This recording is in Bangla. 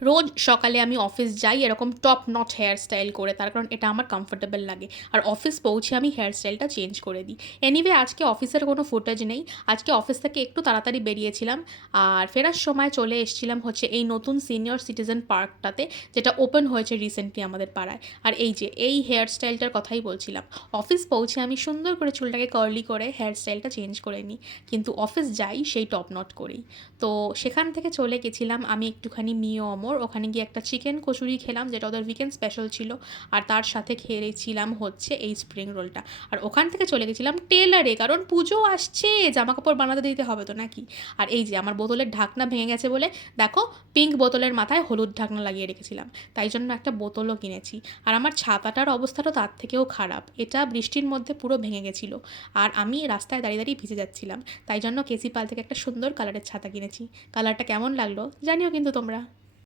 রোজ সকালে আমি অফিস যাই এরকম টপ নচ হেয়ার স্টাইল করে, তার কারণ এটা আমার কমফোর্টেবল লাগে। আর অফিস পৌঁছে আমি হেয়ার স্টাইলটা চেঞ্জ করে দিই। এনিওয়ে আজকে অফিসের কোনো ফুটেজ নেই। আজকে অফিস থেকে একটু তাড়াতাড়ি বেরিয়েছিলাম, আর ফেরার সময় চলে এসেছিলাম হচ্ছে এই নতুন সিনিয়র সিটিজেন পার্কটাতে, যেটা ওপেন হয়েছে রিসেন্টলি আমাদের পাড়ায়। আর এই যে এই হেয়ার স্টাইলটার কথাই বলছিলাম। অফিস পৌঁছে আমি সুন্দর করে চুলটাকে কার্লি করে হেয়ার স্টাইলটা চেঞ্জ করে নিই, কিন্তু অফিস যাই সেই টপ নট করেই। তো সেখান থেকে চলে গেছিলাম আমি একটুখানি মিও অমর, ওখানে গিয়ে একটা চিকেন কচুরি খেলাম, যেটা ওদের উইকেন্ড স্পেশাল ছিল। আর তার সাথে খেয়েছিলাম হচ্ছে এই স্প্রিং রোলটা। আর ওখান থেকে চলে গেছিলাম টেলারে, কারণ পুজো আসছে, জামা কাপড় বানাতে দিতে হবে তো নাকি। আর এই যে আমার বোতলের ঢাকনা ভেঙে গেছে বলে দেখো, পিঙ্ক বোতলের মাথায় হলুদ ঢাকনা লাগিয়ে রেখেছিলাম, তাই জন্য একটা বোতলও কিনেছি। আর আমার ছাতাটার অবস্থাটা তার থেকেও খারাপ, এটা বৃষ্টির মধ্যে পুরো ভেঙে গেছিলো। আর আমি রাস্তায় দাঁড়িয়ে দাঁড়িয়ে ভিজে যাচ্ছিলাম, তাই জন্য কেসি পাল থেকে একটা সুন্দর কালারের ছাতা কিনেছি। কালারটা কেমন লাগলো জানিও কিন্তু তোমরা।